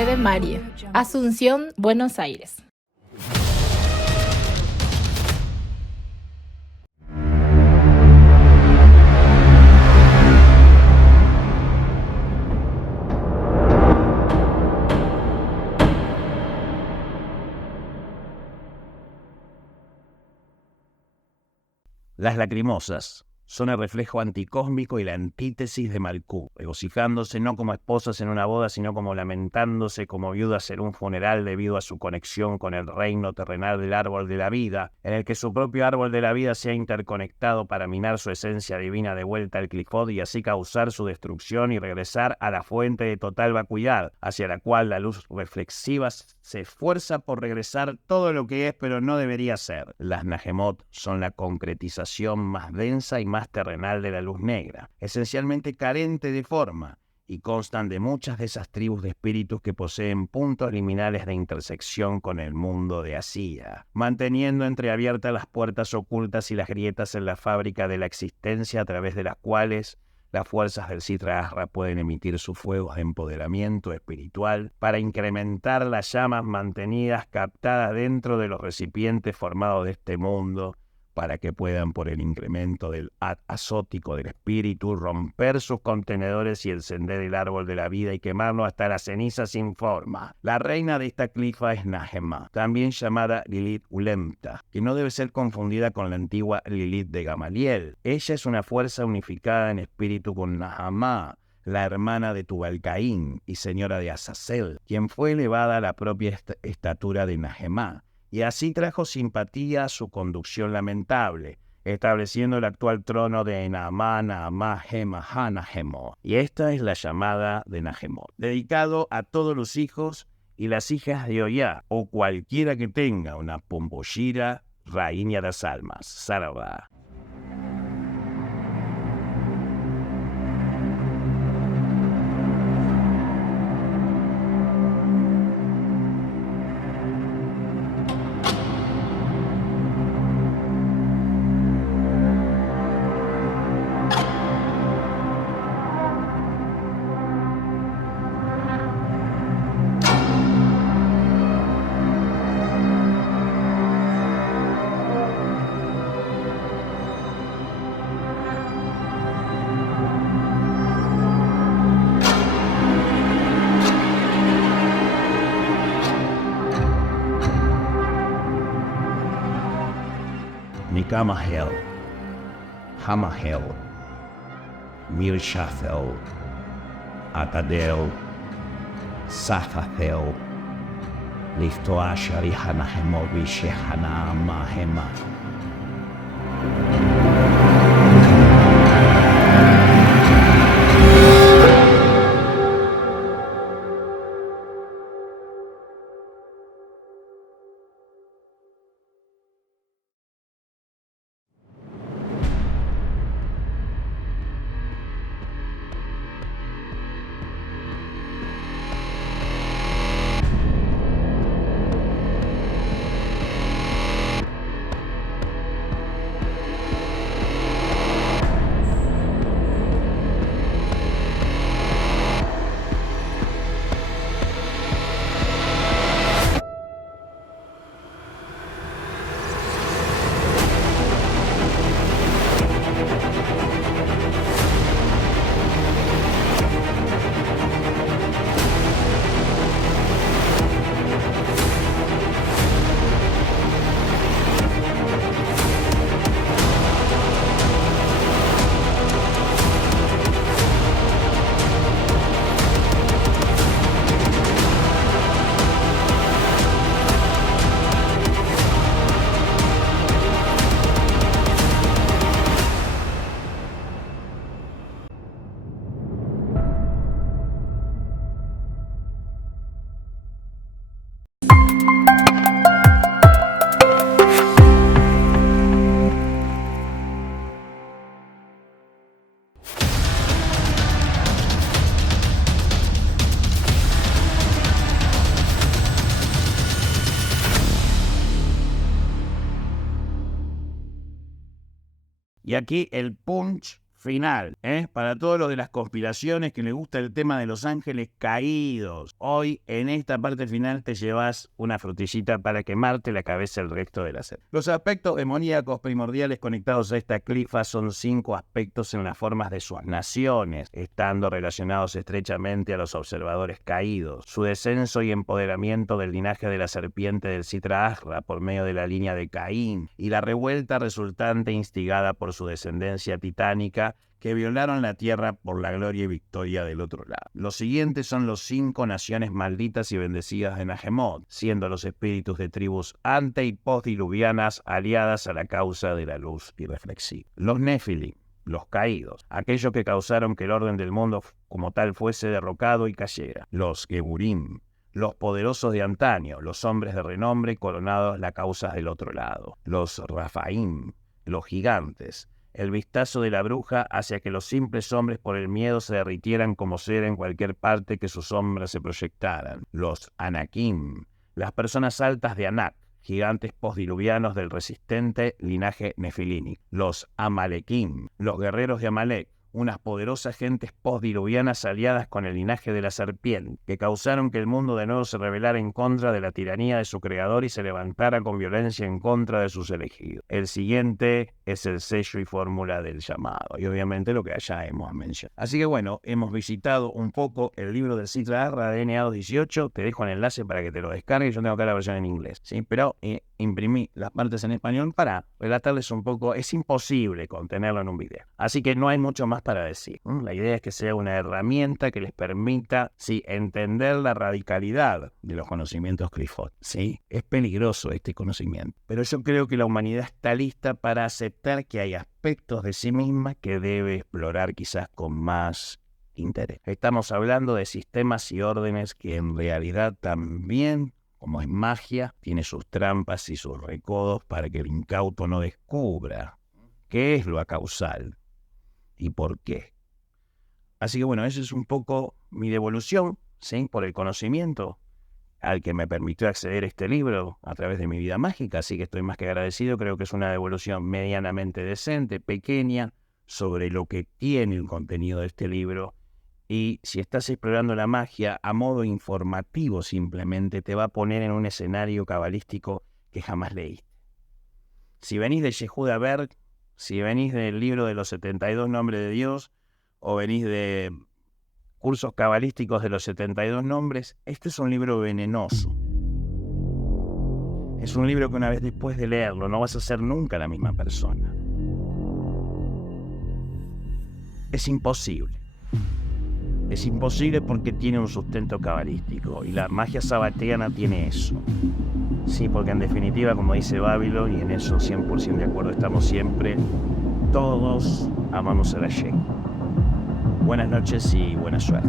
Sede María, Asunción, Buenos Aires. Las lacrimosas son el reflejo anticósmico y la antítesis de Malkuth, regocijándose no como esposas en una boda, sino como lamentándose como viudas en un funeral debido a su conexión con el reino terrenal del árbol de la vida, en el que su propio árbol de la vida se ha interconectado para minar su esencia divina de vuelta al clifod y así causar su destrucción y regresar a la fuente de total vacuidad, hacia la cual la luz reflexiva se esfuerza por regresar todo lo que es pero no debería ser. Las Nagemot son la concretización más densa y más terrenal de la luz negra, esencialmente carente de forma, y constan de muchas de esas tribus de espíritus que poseen puntos liminales de intersección con el mundo de Asiya, manteniendo entreabiertas las puertas ocultas y las grietas en la fábrica de la existencia a través de las cuales las fuerzas del Sitra Ahra pueden emitir sus fuegos de empoderamiento espiritual para incrementar las llamas mantenidas captadas dentro de los recipientes formados de este mundo, para que puedan, por el incremento del azótico del espíritu, romper sus contenedores y encender el árbol de la vida y quemarlo hasta la ceniza sin forma. La reina de esta clifa es Nahema, también llamada Lilith Ulemta, que no debe ser confundida con la antigua Lilith de Gamaliel. Ella es una fuerza unificada en espíritu con Nahama, la hermana de Tubal-Caín y señora de Azazel, quien fue elevada a la propia estatura de Nahemá, y así trajo simpatía a su conducción lamentable, estableciendo el actual trono de Naamá, Naamá, Hema, Hanahemo. Y esta es la llamada de Nahemot, dedicado a todos los hijos y las hijas de Oyá, o cualquiera que tenga una Pomboshira, reina de las almas. Sarabá. Nikamahel, Hamahel, Mirshafel, Atadel, Safathel, Liftoashari Hanahemovi Shehana Mahema. Y aquí el punch final, para todos los de las conspiraciones que les gusta el tema de los ángeles caídos. Hoy, en esta parte final, te llevas una frutillita para quemarte la cabeza el resto de la serie. Los aspectos demoníacos primordiales conectados a esta clifa son 5 aspectos en las formas de sus naciones, estando relacionados estrechamente a los observadores caídos. Su descenso y empoderamiento del linaje de la serpiente del Sitra Ahra por medio de la línea de Caín, y la revuelta resultante instigada por su descendencia titánica, que violaron la tierra por la gloria y victoria del otro lado. Los siguientes son los 5 naciones malditas y bendecidas de Nahemot, siendo los espíritus de tribus ante y postdiluvianas aliadas a la causa de la luz irreflexiva. Los Nefilim, los caídos, aquellos que causaron que el orden del mundo como tal fuese derrocado y cayera. Los Geburim, los poderosos de antaño, los hombres de renombre coronados la causa del otro lado. Los Rafaim, los gigantes, el vistazo de la bruja hacia que los simples hombres por el miedo se derritieran como cera en cualquier parte que sus sombras se proyectaran. Los Anakim, las personas altas de Anak, gigantes postdiluvianos del resistente linaje nefilínico. Los Amalekim, los guerreros de Amalek, unas poderosas gentes postdiluvianas aliadas con el linaje de la serpiente, que causaron que el mundo de nuevo se rebelara en contra de la tiranía de su creador y se levantara con violencia en contra de sus elegidos. El siguiente es el sello y fórmula del llamado, y obviamente lo que allá hemos mencionado. Así que bueno, hemos visitado un poco el libro del Sitra Ahra de NA218, te dejo el enlace para que te lo descargues, yo tengo acá la versión en inglés, ¿sí? Pero imprimí las partes en español para relatarles un poco, es imposible contenerlo en un video, así que no hay mucho más para decir. La idea es que sea una herramienta que les permita, sí, entender la radicalidad de los conocimientos Clifford, ¿sí? Es peligroso este conocimiento, pero yo creo que la humanidad está lista para aceptar que hay aspectos de sí misma que debe explorar quizás con más interés. Estamos hablando de sistemas y órdenes que en realidad también, como es magia, tiene sus trampas y sus recodos para que el incauto no descubra qué es lo acausal y por qué. Así que bueno, esa es un poco mi devolución, ¿sí?, por el conocimiento al que me permitió acceder a este libro a través de mi vida mágica, así que estoy más que agradecido. Creo que es una devolución medianamente decente, pequeña, sobre lo que tiene el contenido de este libro. Y si estás explorando la magia a modo informativo, simplemente te va a poner en un escenario cabalístico que jamás leíste. Si venís de Yehuda Berg, si venís del libro de los 72 nombres de Dios, o venís de cursos cabalísticos de los 72 nombres, este es un libro venenoso. Es un libro que una vez después de leerlo no vas a ser nunca la misma persona. Es imposible. Es imposible porque tiene un sustento cabalístico, y la magia sabatiana tiene eso. Sí, porque en definitiva, como dice Babylon, y en eso 100% de acuerdo estamos siempre, todos amamos a la Shen. Buenas noches y buena suerte.